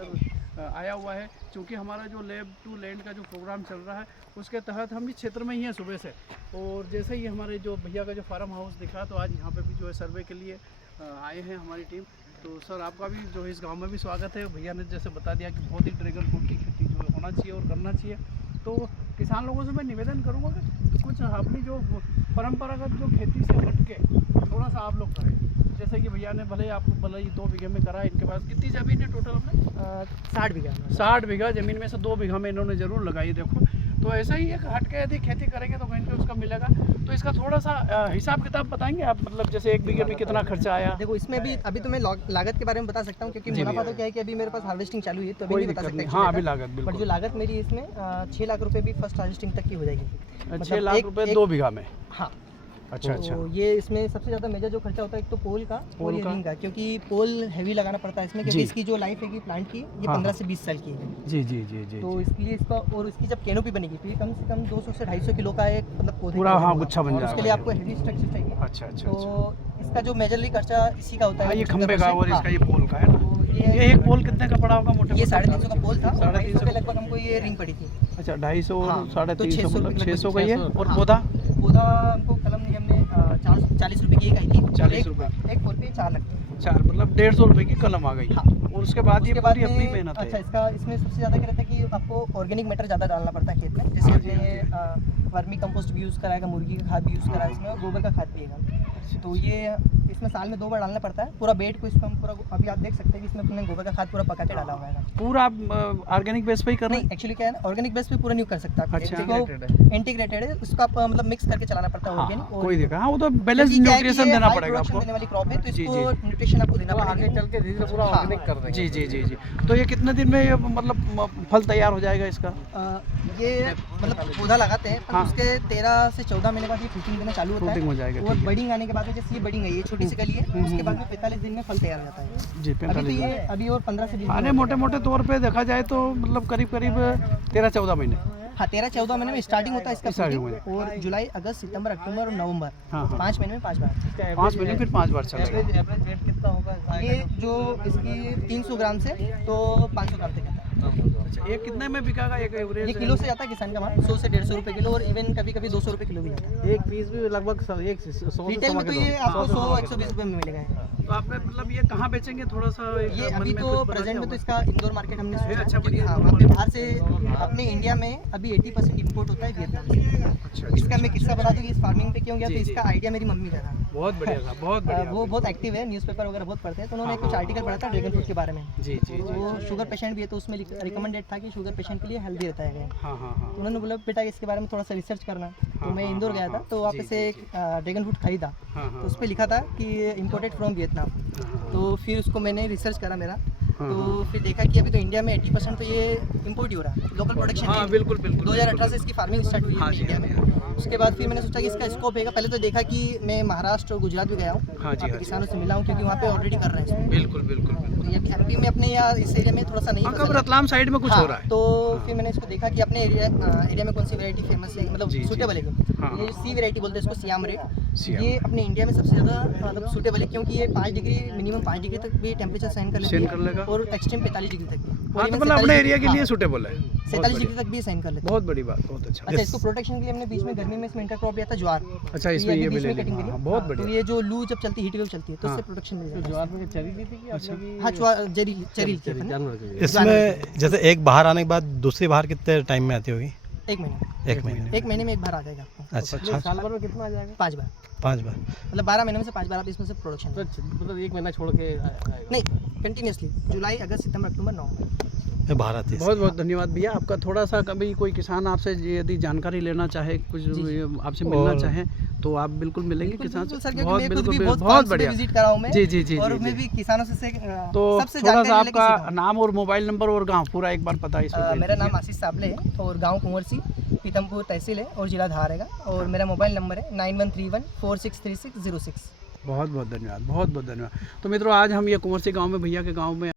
Under आया हुआ है। क्योंकि हमारा जो लैब टू लैंड का जो प्रोग्राम चल रहा है उसके तहत हम इस क्षेत्र में ही हैं सुबह से। और जैसे ही हमारे जो भैया का जो फार्म हाउस दिखा तो आज यहाँ पे भी जो है सर्वे के लिए आए हैं हमारी टीम। तो सर आपका भी जो है इस गांव में भी स्वागत है। भैया ने जैसे बता दिया कि बहुत ही ड्रैगन फ्रूट की खेती जो है होना चाहिए और करना चाहिए। तो किसान लोगों से मैं निवेदन करूँगा कि कुछ अपनी जो परंपरागत जो खेती से हट के थोड़ा सा आप लोग करें। जैसे कि भैया ने भले आपको भले ही 2 बीघे में करा, इनके पास कितनी ज़मीन है टोटल अपने? 60 बीघा। 60 बीघा ज़मीन में से 2 बीघा में इन्होंने ज़रूर लगाई। देखो तो ऐसा ही एक हट के यदि खेती करेंगे तो कहीं पे उसका मिलेगा। तो इसका थोड़ा सा हिसाब किताब बताएंगे आप, मतलब जैसे 1 बीघे में कितना खर्चा आया? देखो इसमें भी अभी तो मैं लागत के बारे में बता सकता हूँ, क्योंकि मुनाफा तो क्या है कि अभी मेरे पास हार्वेस्टिंग चालू है तो अभी नहीं बता सकते। हाँ अभी लागत बट बिल्कुल। जो लागत मेरी इसमें 6 लाख रुपए भी फर्स्ट हार्वेस्टिंग तक की हो जाएगी। 6 लाख रुपए 2 बीघा में? हाँ। अच्छा अच्छा। तो ये इसमें सबसे ज़्यादा मेजर जो खर्चा होता है एक तो पोल का और ये रिंग का, क्योंकि पोल हैवी लगाना पड़ता है इसमें, क्योंकि इसकी जो लाइफ है प्लांट की ये 15 से 20 साल की है। जी जी जी जी। तो इसलिए इसका और इसकी जब कैनोपी बनेगी तो ये कम से कम 200 से 250 किलो का एक मतलब पौधे पूरा हाँ गुच्छा बन जाएगा। उसके लिए आपको हैवी स्ट्रक्चर चाहिए। अच्छा अच्छा। तो इसका जो मेजरली खर्चा इसी का होता है। ये खंबे का और इसका ये पोल का है ना? तो ये एक पोल कितने का पड़ा होगा मोटे? ये 350 का पोल था। 350 के लगभग हमको ये रिंग पड़ी थी। अच्छा 250 और हाँ, 350 तो मतलब 600 का ये। और हाँ। पौधा? पौधा हमको कलम नहीं, हमने 40 रुपए की एक आई थी। 40 रुपए एक पोल पे 4 लगते हैं। 4 मतलब 150 रुपए की कलम आ गई। हाँ। और उसके बाद ये पूरी अपनी मेहनत है। अच्छा इसका इसमें सबसे ज़्यादा क्या रहता है कि आपको ऑर्गेनिक मैटर ज़्यादा डालना पड़ता है खेत में। जैसे आपने वर्मी कंपोस्ट भी यूज़ कराएगा, मुर्गी का खाद भी यूज़ कराएगा इसमें, और गोबर का खाद भी है। तो ये इसमें साल में 2 बार डालना पड़ता है। पूरा बेड को इसको हम पूरा अभी आप देख सकते हैं कि इसमें अपने गोबर का खाद पूरा पका के डाला हुआ है। पूरा आप ऑर्गेनिक बेस पे ही कर रहे हैं? नहीं, एक्चुअली क्या है ना, ऑर्गेनिक बेस पे पूरा नहीं कर सकता। अच्छा। इंटीग्रेटेड है, उसको आप मतलब मिक्स करके चलाना पड़ता है ऑर्गेनिक। कोई देखा हाँ वो तो बैलेंस न्यूट्रिशन देना पड़ेगा आपको। देने वाली क्रॉप है तो इसको न्यूट्रिशन आपको देना पड़ेगा। आगे चल के धीरे पूरा ऑर्गेनिक कर देंगे। जी जी जी जी। तो ये कितने दिन में ये मतलब फल तैयार हो जाएगा इसका? ये मतलब पौधा लगाते हैं पर उसके 13 से 14 महीने बाद ये फ्रूटिंग देना चालू होता है। हो जाएगा। और बडिंग आने के बाद जैसे ये बडिंग है, ये छोटी सी कली है, उसके बाद में 45 दिन में फल तैयार हो जाता है। जी 45 अभी तो ये अभी और 15 से 20 दिन। अरे मोटे मोटे तौर पे देखा जाए तो मतलब करीब करीब 13-14 महीने। हाँ 13-14 महीने में स्टार्टिंग होता है इसका स्टार्टिंग fruiting, और जुलाई, अगस्त, सितंबर, अक्टूबर और नवंबर। हाँ, हाँ। 5 महीने में 5 बार। 5 महीने फिर 5 बार चलेगा। एवरेज रेट कितना होगा? ये जो इसकी 300 ग्राम से तो 500 ग्राम तक आता है। अच्छा ये कितने में बिकागा एक एवरेज? ये किलो से जाता है किसान का माल, 100 से 150 रुपए किलो, और इवन कभी कभी 200 रुपए किलो भी जाता है। एक पीस भी लगभग 100 रिटेल में तो ये आपको 100-120 रुपए में मिलेगा। तो आपने मतलब ये कहाँ बेचेंगे थोड़ा सा? ये अभी तो प्रेजेंट में तो इसका इंदौर मार्केट हमने सोचा है। अच्छा, बढ़िया। हाँ, वहाँ पे बाहर से अपने इंडिया में अभी 80% इंपोर्ट होता है वियतनाम से। इसका मैं किस्सा बता दूँ कि इस फार्मिंग पे क्यों गया, तो इसका आइडिया मेरी मम्मी का था। बहुत बढ़िया था, बहुत बढ़िया। वो बहुत एक्टिव है, न्यूज़पेपर वगैरह बहुत पढ़ते हैं, तो उन्होंने कुछ आर्टिकल पढ़ा था ड्रैगन फ्रूट के बारे में। जी जी। वो शुगर पेशेंट भी है तो उसमें रिकमेंडेड था कि शुगर पेशेंट के लिए हेल्दी रहता है। हाँ हाँ हाँ। तो उन्होंने बोला बेटा इसके बारे में थोड़ा सा रिसर्च करना। तो मैं इंदौर गया था, तो वहाँ पे से एक ड्रैगन फ्रूट खरीदा, तो उस पर लिखा था कि इम्पोर्टेड फ्रॉम वियतनाम। तो फिर उसको मैंने रिसर्च करा मेरा, तो फिर देखा कि अभी तो इंडिया में 80% तो ये इम्पोर्ट ही हो रहा है, लोकल प्रोडक्शन। हाँ बिल्कुल बिल्कुल। 2018 से इसकी फार्मिंग स्टार्ट हुई है इंडिया में। उसके बाद फिर मैंने सोचा कि इसका स्कोप है। पहले तो देखा कि मैं महाराष्ट्र और गुजरात भी गया हूँ, वहाँ पे किसानों से मिला हूँ, क्योंकि वहाँ पे ऑलरेडी कर रहे हैं। बिल्कुल बिल्कुल। तो ये एमपी में अपने या इस एरिया में थोड़ा सा नहीं कब रतलाम साइड में कुछ हो रहा है। तो फिर मैंने इसको देखा कि अपने एरिया में कौन सी वैरायटी फेमस है, मतलब सूटेबल है। ये सी वैरायटी बोलते हैं इसको, सियाम रेड। ये अपने इंडिया में सबसे ज़्यादा मतलब सूटेबल है, क्योंकि ये 5 डिग्री मिनिमम 5 डिग्री तक भी टेम्परेचर सहन कर लेती है, और एक्सट्रीम 45 डिग्री तक भी। हाँ तो मतलब अपने एरिया के लिए सूटेबल है। 47 डिग्री तक भी सहन कर लेते हैं। बहुत बड़ी बात, बहुत अच्छा। अच्छा इसको प्रोटेक्शन के लिए हमने बीच में गर्मी में इसमें इंटरक्रॉप लिया था ज्वार। अच्छा इसमें ये भी ले कटिंग करी। बहुत बढ़िया। तो ये जो लू जब चलती, हीट वेव चलती है, तो उससे प्रोटेक्शन मिल जाता है। ज्वार में चरी दी थी कि अच्छा। हाँ चरी जानवर के लिए? इसमें जैसे एक बाहर आने के बाद दूसरी बाहर कितने टाइम में आती होगी? 1 महीने। 1 महीने। 1 महीने में एक बार आ जाएगा आपको। अच्छा साल भर में कितना आ जाएगा? 5 बार, 5 बार। मतलब 12 महीने में से 5 बार आप इसमें से प्रोडक्शन। तो मतलब 1 महीना छोड़ के आएगा? नहीं, कंटिन्यूसली जुलाई, अगस्त, सितंबर, अक्टूबर, नवंबर में बाहर आती है। बहुत बहुत धन्यवाद भैया आपका। थोड़ा सा कभी कोई किसान आपसे यदि जानकारी लेना चाहे, कुछ आपसे मिलना चाहे तो आप बिल्कुल मिलेंगे किसान से। सर, बहुत बिल्कुल बहुत बहुत बढ़िया विजिट करा हूं मैं। जी जी जी। और मैं भी किसानों से तो सबसे थोड़ा सा जानकारी लेके सीखा आपका हूं। नाम और मोबाइल नंबर और गांव पूरा एक बार पता है इसमें? मेरा नाम आशीष साबले है और गांव कुंवरसी, पीतमपुर तहसील है और जिला धार है। और मेरा मोबाइल नंबर है 9131463606। बहुत बहुत धन्यवाद, बहुत बहुत धन्यवाद। तो मित्रों आज हम ये कुंवरसी गांव में भैया के गांव में